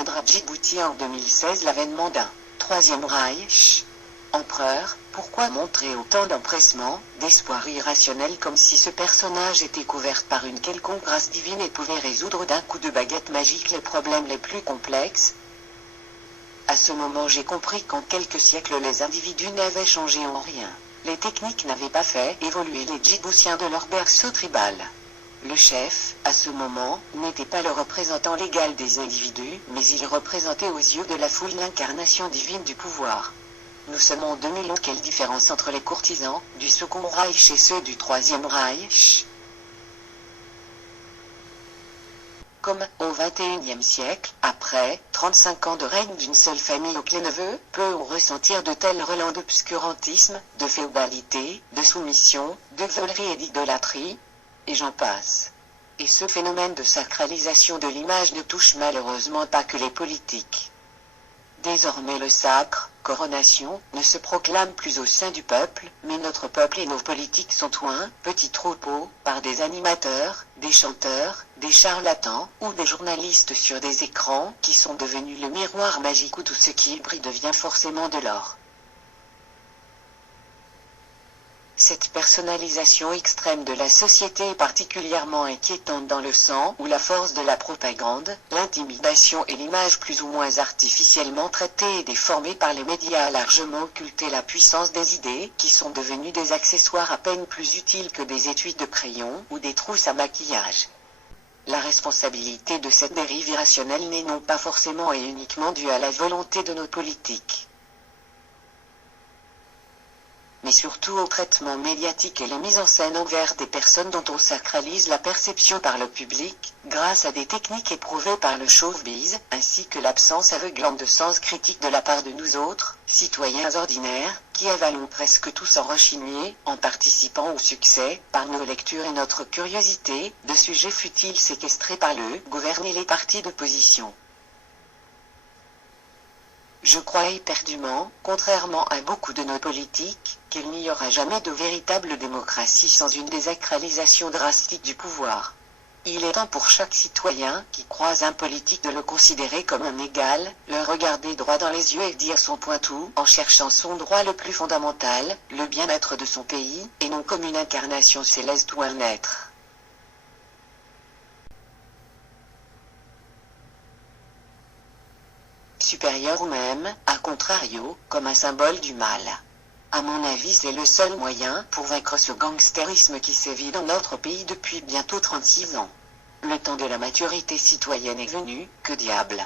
craindre à Djibouti en 2016 l'avènement d'un troisième Reich. Empereur, pourquoi montrer autant d'empressement, d'espoir irrationnel comme si ce personnage était couvert par une quelconque grâce divine et pouvait résoudre d'un coup de baguette magique les problèmes les plus complexes? À ce moment j'ai compris qu'en quelques siècles les individus n'avaient changé en rien. Les techniques n'avaient pas fait évoluer les Djiboutiens de leur berceau tribal. Le chef, à ce moment, n'était pas le représentant légal des individus, mais il représentait aux yeux de la foule l'incarnation divine du pouvoir. Nous sommes en 2011. Quelle différence entre les courtisans du Second Reich et ceux du Troisième Reich? Comme au XXIe siècle, après 35 ans de règne d'une seule famille aux clés-neveux, peut-on ressentir de tels relents d'obscurantisme, de féodalité, de soumission, de volerie et d'idolâtrie? Et j'en passe. Et ce phénomène de sacralisation de l'image ne touche malheureusement pas que les politiques. Désormais le sacre, coronation, ne se proclame plus au sein du peuple, mais notre peuple et nos politiques sont oints, petits troupeaux, par des animateurs, des chanteurs, des charlatans, ou des journalistes sur des écrans, qui sont devenus le miroir magique où tout ce qui brille devient forcément de l'or. Cette personnalisation extrême de la société est particulièrement inquiétante dans le sens où la force de la propagande, l'intimidation et l'image plus ou moins artificiellement traitée et déformée par les médias a largement occulté la puissance des idées, qui sont devenues des accessoires à peine plus utiles que des étuis de crayon ou des trousses à maquillage. La responsabilité de cette dérive irrationnelle n'est non pas forcément et uniquement due à la volonté de nos politiques, mais surtout au traitement médiatique et la mise en scène envers des personnes dont on sacralise la perception par le public, grâce à des techniques éprouvées par le showbiz, ainsi que l'absence aveuglante de sens critique de la part de nous autres, citoyens ordinaires, qui avalons presque tous en rechigner, en participant au succès, par nos lectures et notre curiosité, de sujets futiles séquestrés par le gouvernement et les partis d'opposition. Je crois éperdument, contrairement à beaucoup de nos politiques, qu'il n'y aura jamais de véritable démocratie sans une désacralisation drastique du pouvoir. Il est temps pour chaque citoyen qui croise un politique de le considérer comme un égal, le regarder droit dans les yeux et dire son point tout en cherchant son droit le plus fondamental, le bien-être de son pays, et non comme une incarnation céleste ou un être supérieur ou même, à contrario, comme un symbole du mal. À mon avis, c'est le seul moyen pour vaincre ce gangstérisme qui sévit dans notre pays depuis bientôt 36 ans. Le temps de la maturité citoyenne est venu, que diable.